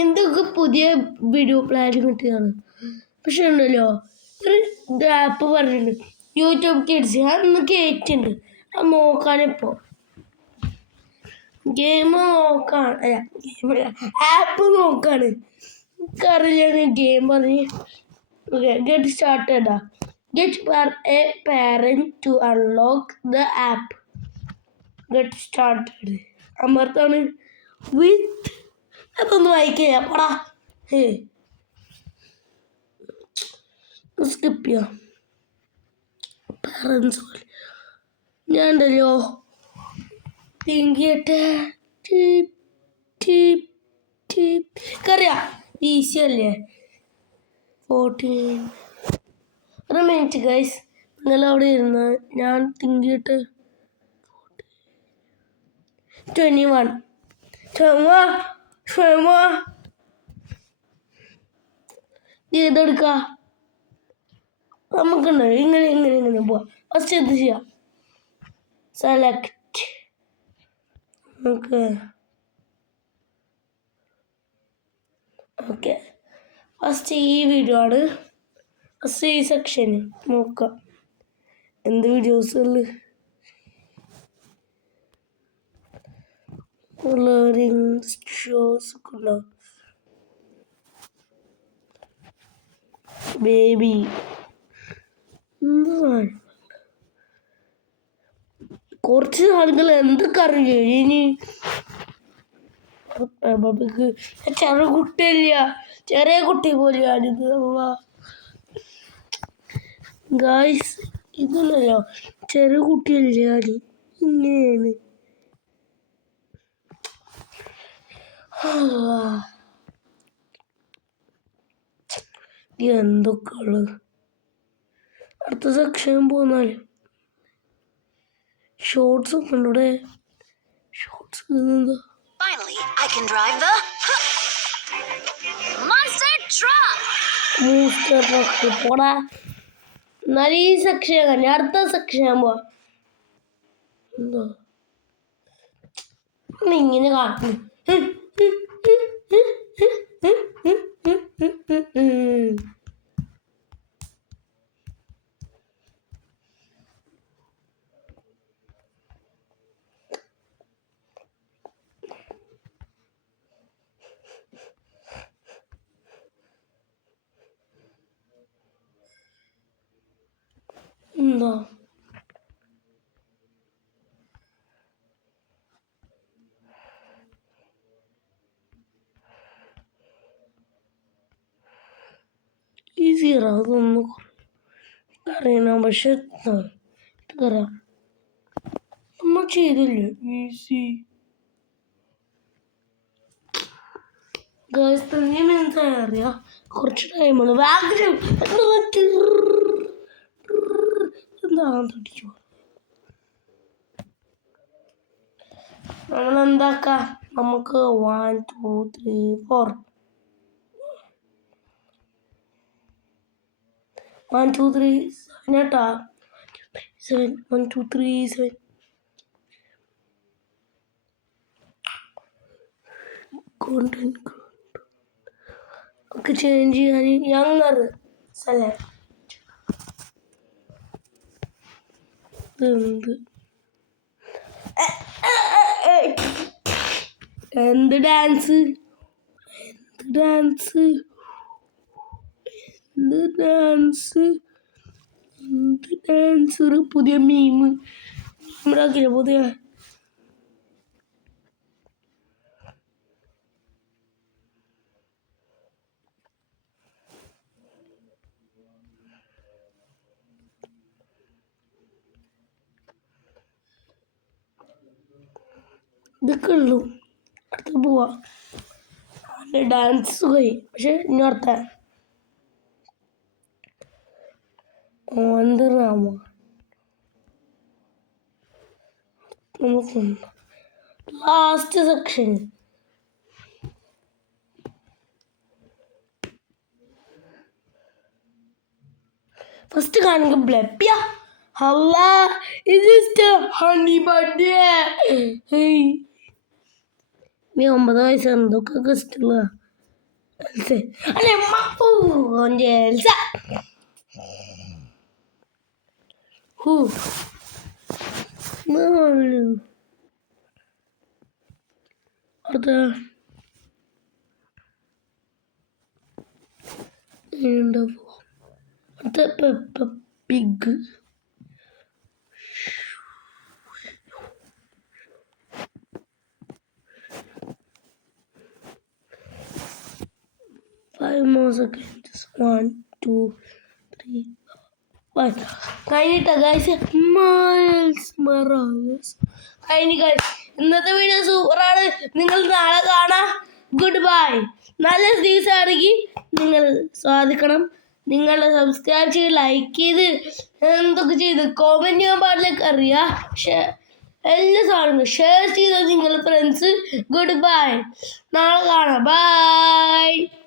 എന്തൊക്കെ പുതിയ video plan കിട്ടിയാണ്. പക്ഷെ ഉണ്ടല്ലോ ഒരു ആപ്പ് പറഞ്ഞിട്ടുണ്ട് യൂട്യൂബ് കിഡ്സ്, അതൊന്ന് കയറ്റുണ്ട്. അത് നോക്കാനിപ്പോൾ ഗെയിം നോക്കാണ്, അല്ല ഗെയിമല്ല, ആപ്പ് നോക്കാണ്. എനിക്കറിയില്ല ഗെയിം പറഞ്ഞ്. Okay, get started. Get a parent to unlock the app. Get started അമർത്താണ് വിത്ത്. അതൊന്നും വായിക്കില്ല പടാ. സ്കിപ്പ് ചെയ്യാം. പാരൻസ് ഞാൻ ഉണ്ടല്ലോ അറിയാം, ഈസി അല്ലേ. 14. ഒരു മിനിറ്റ് ഗൈസ്, നിങ്ങളവിടെ ഇരുന്ന് ഞാൻ തിങ്കിയിട്ട് 21. ഏതെടുക്ക നമുക്കുണ്ട്. ഇങ്ങനെ പോവാം. ഫസ്റ്റ് എന്ത് ചെയ്യാം? സെലക്ട്. ഓക്കെ, ഫസ്റ്റ് ഈ വീഡിയോ ആണ്. ഫസ്റ്റ് ഈ സെക്ഷൻ നോക്കാം എന്ത് വീഡിയോസ് ഉള്ളു. ഷോസ് ഒക്കെ ഉണ്ടാവും. ബേബി കുറച്ച് ആളുകൾ എന്തൊക്കെ അറിയില്ല. ഇനി ചെറിയ കുട്ടിയില്ല, ചെറിയ കുട്ടി പോലെയാണിത്. ഗായ്സ് ഇതല്ലല്ലോ, ചെറിയ കുട്ടിയല്ല ഞാൻ. ഇങ്ങനെയാണ്. എന്തൊക്കെയുള്ളു. അടുത്ത സെക്ഷൻ പോന്നാല് ഷോർട്സ് ഒക്കെ ഉണ്ട് ഇവിടെ. ഷോർട്സ് എന്താ? Finally, I can drive the monster truck. Monster truck പോടാ. എന്നാൽ ഈ സെക്ഷൻ കഴിഞ്ഞ അടുത്ത സെക്ഷൻ പോവാ. എന്താ ഇങ്ങനെ കാട്ടുന്നു? എന്താ ഈസിയറ? അതൊന്നും അറിയണം. പക്ഷെ അറിയാം നമ്മൾ ചെയ്തില്ലേ ഈസി. ഗേൾസ് 3 മിനിറ്റ്സ് ആയി അറിയാം. കുറച്ച് ടൈമാണ്. വാഗ്യം എന്താ തടിച്ചു. നമ്മളെന്താക്കാം, നമുക്ക് 1 2 3 4 1 2 3 7 കേട്ടാ. 7 1 2 3 7. കോണ്ടന്റ് ഒക്കെ ചേഞ്ച് ചെയ്യാൻ യങ്ങർ സെലക്ട്. എന്ത് ഡാൻസ്, എന്ത് ഡാൻസ്, എന്ത് ഡാൻസ്, എന്ത് ഡാൻസ്. ഒരു പുതിയ മീം ഉണ്ടാക്കില്ല പുതിയ. ഇതൊക്കെ ഉള്ളൂ. അടുത്ത് പോവാ. ഡാൻസ് പോയി. പക്ഷെ ഇനി അടുത്ത എന്തിനാമോ ലാസ്റ്റ് സെക്ഷൻ. ഫസ്റ്റ് കാണുക ബ്ലപ്പിയ. Allah, is this the honey birthday? Hey. നീ 9 വയസ്സ് എന്തൊക്കെ ഗസ്റ്റുള്ള അല്ലെ എൽസ അത് Peppa pig Five more seconds. 1, 2, 3, 4, 5. കഴിഞ്ഞിട്ടാ ഗൈസ് മൈൽസ് മൊറാലസ് കഴിഞ്ഞു ഗൈസ്. ഇന്നത്തെ വീഡിയോ സൂപ്പറാണ്. നിങ്ങൾ നാളെ കാണാം. Good bye. നല്ല ദിവസമാണെങ്കിൽ നിങ്ങൾ സാധിക്കണം. നിങ്ങൾ സബ്സ്ക്രൈബ് ചെയ്ത് ലൈക്ക് ചെയ്ത് എന്തൊക്കെ ചെയ്ത് കോമെന്റ് ചെയ്യാൻ പാടില്ലൊക്കെ അറിയാം. പക്ഷെ എല്ലാ സാധനങ്ങളും ഷെയർ ചെയ്ത നിങ്ങളുടെ ഫ്രണ്ട്സ്. Good bye. നാളെ കാണാം. ബൈ.